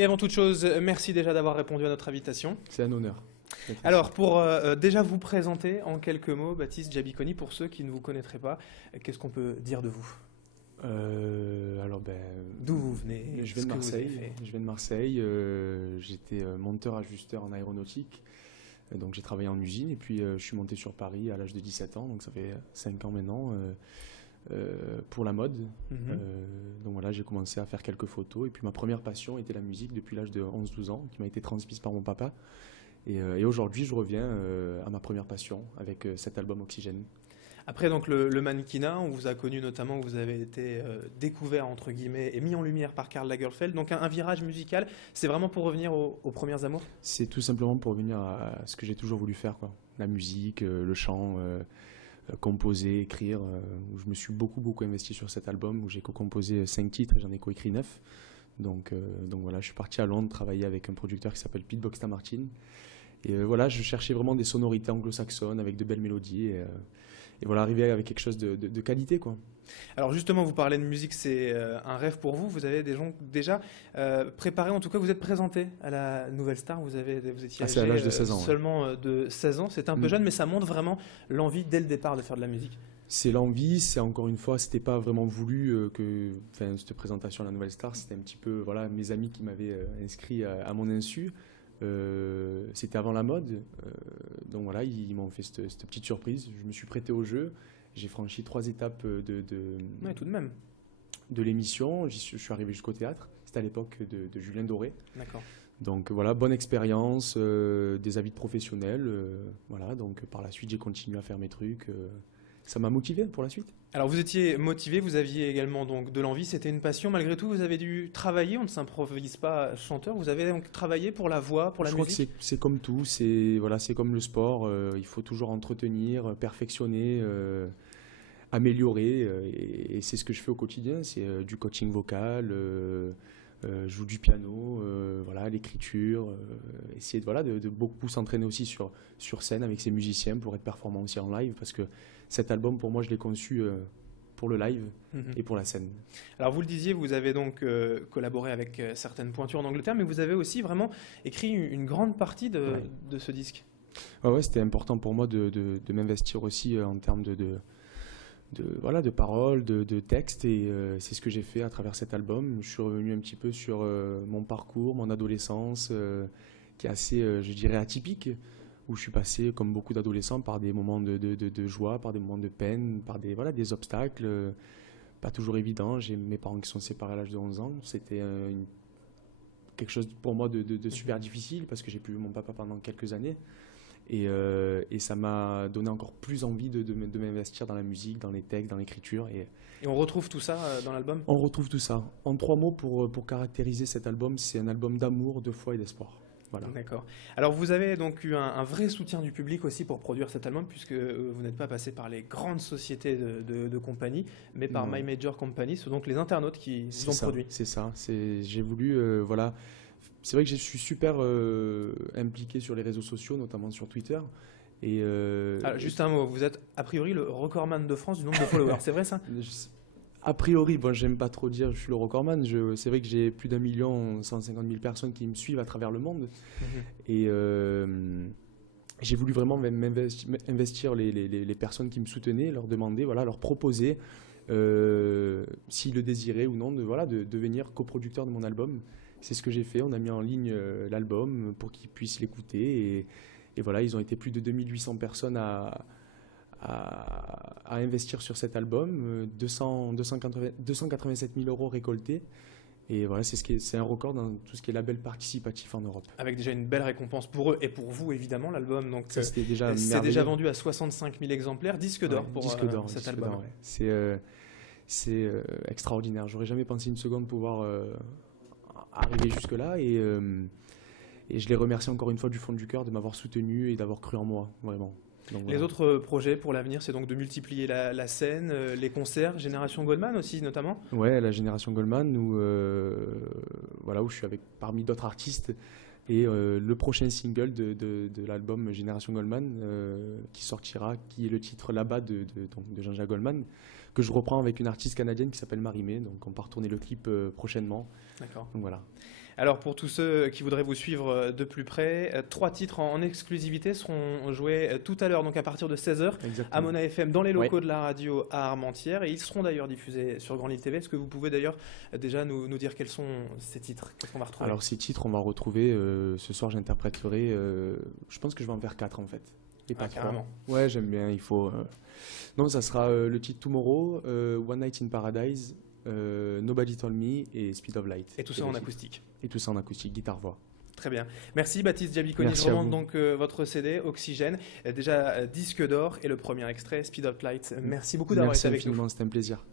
Et avant toute chose, merci déjà d'avoir répondu à notre invitation. C'est un honneur. Alors, pour déjà vous présenter en quelques mots, Baptiste Giabiconi, pour ceux qui ne vous connaîtraient pas, qu'est-ce qu'on peut dire de vous? D'où vous venez? Je viens de Marseille. Je viens de Marseille. J'étais monteur-ajusteur en aéronautique. Donc j'ai travaillé en usine et puis je suis monté sur Paris à l'âge de 17 ans. Donc ça fait 5 ans maintenant. Pour la mode. Donc voilà, j'ai commencé à faire quelques photos. Et puis ma première passion était la musique depuis l'âge de 11-12 ans, qui m'a été transmise par mon papa. Et aujourd'hui, je reviens à ma première passion avec cet album Oxygène. Après donc le mannequinat, on vous a connu notamment, vous avez été découvert entre guillemets et mis en lumière par Karl Lagerfeld. Donc un virage musical, c'est vraiment pour revenir aux premières amours? C'est tout simplement pour revenir à ce que j'ai toujours voulu faire, quoi. La musique, le chant, composer, écrire. Je me suis beaucoup investi sur cet album où j'ai co-composé 5 titres et j'en ai co-écrit 9. Donc voilà, je suis parti à Londres travailler avec un producteur qui s'appelle Pete Boxster Martin. Et voilà, je cherchais vraiment des sonorités anglo-saxonnes avec de belles mélodies. Et voilà, arriver avec quelque chose de qualité, quoi. Alors justement, vous parlez de musique, c'est un rêve pour vous. Vous avez déjà préparé, en tout cas, vous êtes présenté à la Nouvelle Star. Vous étiez à l'âge de 16 ans, seulement de 16 ans. C'était un peu jeune, mais ça montre vraiment l'envie dès le départ de faire de la musique. C'est l'envie, c'est encore une fois, c'était pas vraiment voulu cette présentation à la Nouvelle Star, c'était un petit peu, voilà, mes amis qui m'avaient inscrit à mon insu. C'était avant la mode, donc voilà, ils m'ont fait cette petite surprise. Je me suis prêté au jeu, j'ai franchi 3 étapes Ouais, tout de même. de l'émission. Je suis arrivé jusqu'au théâtre, c'était à l'époque de Julien Doré. D'accord. Donc voilà, bonne expérience, des avis de professionnels, voilà, donc par la suite j'ai continué à faire mes trucs. Ça m'a motivé pour la suite. Alors vous étiez motivé, vous aviez également donc de l'envie, c'était une passion. Malgré tout, vous avez dû travailler, on ne s'improvise pas chanteur, vous avez donc travaillé pour la voix, pour la musique? Je crois que c'est comme tout, c'est comme le sport, il faut toujours entretenir, perfectionner, améliorer, et c'est ce que je fais au quotidien, c'est du coaching vocal, je joue du piano, voilà, l'écriture, essayer de beaucoup s'entraîner aussi sur scène avec ses musiciens pour être performant aussi en live, parce que cet album, pour moi, je l'ai conçu pour le live et pour la scène. Alors vous le disiez, vous avez donc collaboré avec certaines pointures en Angleterre, mais vous avez aussi vraiment écrit une grande partie de ce disque. Ouais, c'était important pour moi de m'investir aussi en termes de paroles, de textes, et c'est ce que j'ai fait à travers cet album. Je suis revenu un petit peu sur mon parcours, mon adolescence, qui est assez, je dirais, atypique, où je suis passé, comme beaucoup d'adolescents, par des moments de joie, par des moments de peine, par des obstacles, pas toujours évidents. J'ai mes parents qui sont séparés à l'âge de 11 ans. C'était quelque chose pour moi de super difficile, parce que j'ai plus vu mon papa pendant quelques années. Et ça m'a donné encore plus envie de m'investir dans la musique, dans les textes, dans l'écriture. Et on retrouve tout ça dans l'album? On retrouve tout ça. En 3 mots pour caractériser cet album, c'est un album d'amour, de foi et d'espoir. Voilà. D'accord. Alors vous avez donc eu un vrai soutien du public aussi pour produire cet album, puisque vous n'êtes pas passé par les grandes sociétés de compagnie, mais par My Major Company, ce sont donc les internautes qui vous ont produit. C'est ça. J'ai voulu, voilà. C'est vrai que je suis super impliqué sur les réseaux sociaux, notamment sur Twitter. Et alors, juste un mot, vous êtes a priori le recordman de France du nombre de followers, c'est vrai ça? A priori, bon, j'aime pas trop dire je suis le recordman. C'est vrai que j'ai plus d'1,150,000 personnes qui me suivent à travers le monde. Et j'ai voulu vraiment investir les personnes qui me soutenaient, leur demander, voilà, leur proposer, s'ils le désiraient ou non, de devenir coproducteur de mon album. C'est ce que j'ai fait. On a mis en ligne l'album pour qu'ils puissent l'écouter. Et voilà, ils ont été plus de 2800 personnes à investir sur cet album, 287 000 € récoltés. Et voilà, c'est un record dans tout ce qui est label participatif en Europe. Avec déjà une belle récompense pour eux et pour vous, évidemment, l'album. Donc, c'est déjà vendu à 65 000 exemplaires, disque d'or pour cet album. C'est extraordinaire. J'aurais jamais pensé une seconde pouvoir arriver jusque-là. Et je les remercie encore une fois du fond du cœur de m'avoir soutenu et d'avoir cru en moi, vraiment. Donc, les autres projets pour l'avenir, c'est donc de multiplier la scène, les concerts, Génération Goldman aussi notamment? Ouais, la Génération Goldman, où je suis parmi d'autres artistes. Et le prochain single de l'album Génération Goldman qui sortira, qui est le titre là-bas de Jean-Jacques Goldman, que je reprends avec une artiste canadienne qui s'appelle Marie-Mé. Donc on part tourner le clip prochainement. D'accord. Donc voilà. Alors pour tous ceux qui voudraient vous suivre de plus près, 3 titres en exclusivité seront joués tout à l'heure, donc à partir de 16h, à Exactement. Mona FM, dans les locaux de la radio à Armentières. Et ils seront d'ailleurs diffusés sur Grand Lille TV. Est-ce que vous pouvez d'ailleurs déjà nous dire quels sont ces titres? Qu'est-ce qu'on va retrouver? Alors ces titres, on va retrouver, ce soir j'interpréterai, je pense que je vais en faire 4 en fait. Et pas 3. Carrément. Ouais, j'aime bien, il faut... Non, ça sera le titre Tomorrow, One Night in Paradise, Nobody Told Me et Speed of Light. Et tout ça en acoustique. Et tout ça en acoustique, guitare-voix. Très bien. Merci Baptiste Diabiconi. Merci Je à remonte vous. donc votre CD, Oxygène, déjà disque d'or et le premier extrait, Speed of Light. Merci beaucoup d'avoir été Merci avec nous. infiniment, c'était un plaisir.